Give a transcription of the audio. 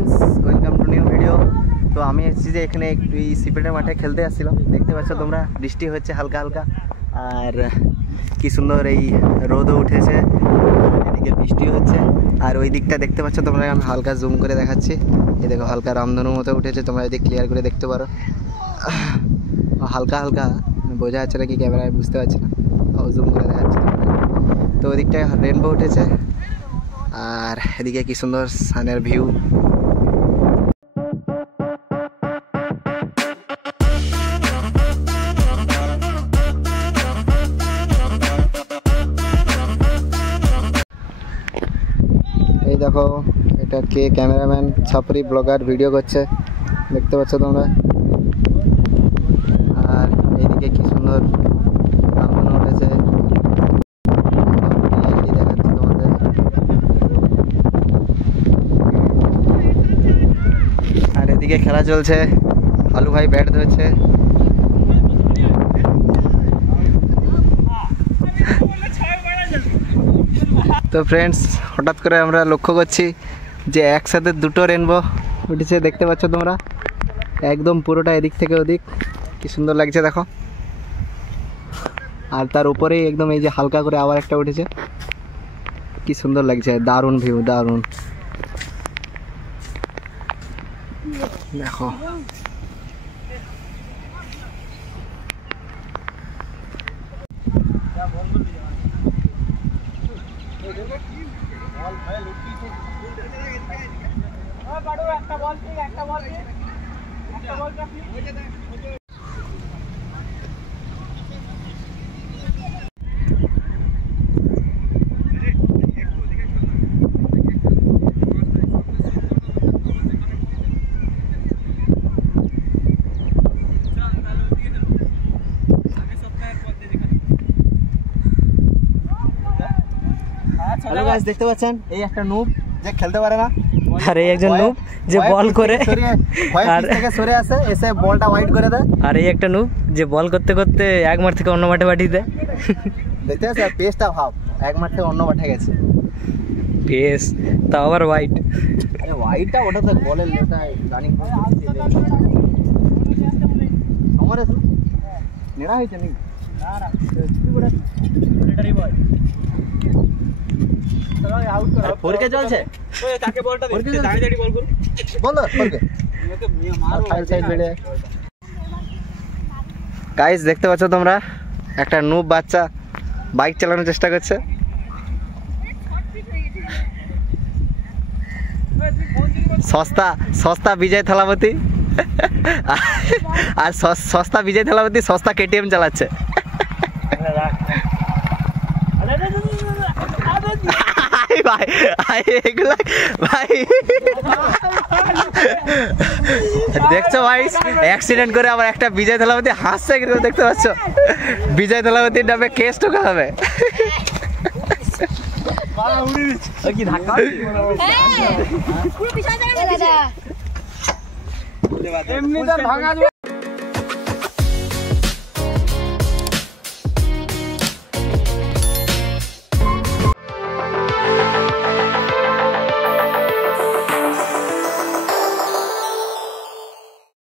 Friends, welcome to new video. তো আমি এসেছি যে এখানে একটু এই সিপেটের মাঠে খেলতে আসছিলাম। দেখতে পাচ্ছ তোমরা, বৃষ্টি হচ্ছে হালকা হালকা, আর কি সুন্দর এই রোদও উঠেছে, এদিকে বৃষ্টি হচ্ছে। আর ওই দিকটা দেখতে পাচ্ছ তোমরা, আমি হালকা জুম করে দেখাচ্ছি। এই দেখো হালকা রামধনুর মতো উঠেছে, তোমরা যদি ক্লিয়ার করে দেখতে পারো। হালকা হালকা বোঝা যাচ্ছে নাকি ক্যামেরায় বুঝতে পারছি না, জুম করে দেখাচ্ছি। তো ওই দিকটায় রেনবো উঠেছে, আর এদিকে কি সুন্দর সানের ভিউ। এই দেখো, এটা কে ক্যামেরাম্যান ছাপরি ব্লগার ভিডিও করছে, দেখতে পাচ্ছ তোমরা। আর এইদিকে কি সুন্দর রামধনু উঠেছে, দেখাচ্ছে তোমাদের। আর এদিকে খেলা চলছে, আলু ভাই ব্যাট ধরছে। তো ফ্রেন্ডস, হঠাৎ করে আমরা লক্ষ্য করছি যে একসাথে দুটো রেনবো উঠেছে, দেখতে পাচ্ছ তোমরা, একদম পুরোটা এদিক থেকে ওদিক। কি সুন্দর লাগছে দেখো। আর তার উপরেই একদম এই যে হালকা করে আবার একটা উঠেছে, কি সুন্দর লাগছে, দারুণ ভিউ, দারুণ। দেখো হ্যালো গাইস, দেখতে পাচ্ছেন এই একটা নুব যে খেলতে পারে না, আর এই একজন নুব যে বল করে আর থেকে সরে আসে, এসে বলটা ওয়াইড করে দেয়। আর এই একটা নুব যে বল করতে করতে এক মাঠ থেকে অন্য মাঠে পাঠিয়ে দেয়। দেখতে পাচ্ছ পেসটা, ভাব এক মাঠ থেকে অন্য মাঠে গেছে, পেস তাও আবার হোয়াইট। হোয়াইটটা ওটা তো বলের ওটা রানিং সমরে নেড়া হয়েছে নাকি? না না, এটারই বল। ফোরকে চলছে, তাকে বলটা দে, দাঁড়িয়ে দাঁড়িয়ে বল করুন, বল দাও ফোরকে মারো ফাইল সাইড বেড়ে। গাইস দেখতে পাচ্ছ তোমরা, একটা নুব বাচ্চা বাইক চালানোর চেষ্টা করছে। সস্তা সস্তা বিজয় থালাপতি, আর সস্তা বিজয় থালাপতি সস্তা কেটিএম চালাচ্ছে। ভাই এগুলা ভাই দেখছো ভাই, অ্যাক্সিডেন্ট করে আবার একটা বিজয় থালাপতি হাসছে, কিন্তু দেখতে পাচ্ছ বিজয় থালাপতির নামে কেস টোকা হবে। কি ধাক্কা এমনিতে ভাঙা যাবে।